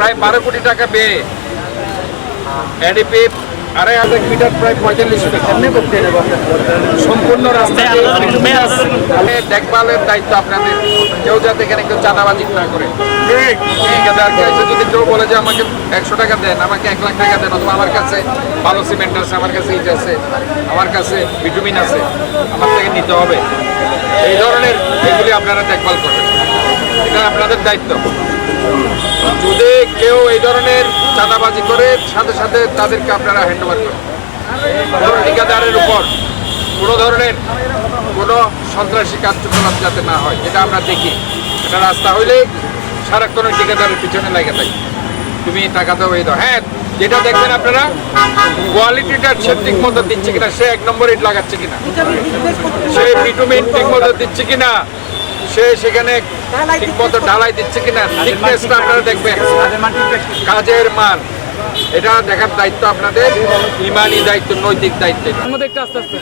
প্রায় 12 কোটি টাকা ব্যয়ে এডিপি 2,500 মিটার প্রায় 45 ফিট সম্পূর্ণ রাস্তায় দেখভালের দায়িত্ব আপনাদের। কেউ যাতে এখানে কেউ চাঁদাবাজি না করে। ঠিকাদারকে এসে যদি কেউ বলে যে আমাকে 100 টাকা দেন, আমাকে 1 লাখ টাকা দেন, অথবা আমার কাছে ভালো সিমেন্ট আছে, আমার কাছে ইট আছে, আমার কাছে ভিটামিন আছে, আমার থেকে নিতে হবে, এই ধরনের এগুলি আপনারা দেখভাল করবেন। এটা আপনাদের দায়িত্ব। যদি কেউ এই ধরনের চাঁদাবাজি করে সাথে সাথে তাদেরকে আপনারা হ্যান্ড ওভার করেন। ঠিকাদারের উপর কোনো ধরনের কোনো সন্ত্রাসী কার্যকলাপ যাতে না হয়, এটা আমরা দেখি। এটা রাস্তা হইলে সারাক্ষণ ঠিকাদারের পিছনে লেগে থাকি, তুমি টাকা দাও, এই দাও। হ্যাঁ, যেটা দেখবেন আপনারা কোয়ালিটিটা সে ঠিক মতো দিচ্ছে কিনা, সে 1 নম্বর ইট লাগাচ্ছে কিনা, সে ভিটামিন ঠিক মতো দিচ্ছে কিনা, সে সেখানে ঠিক মতো ঢালাই দিচ্ছে কিনা, থিকনেসটা আপনারা দেখবেন। কাজের মান এটা দেখার দায়িত্ব আপনাদের, ইমানি দায়িত্ব, নৈতিক দায়িত্ব। আস্তে আস্তে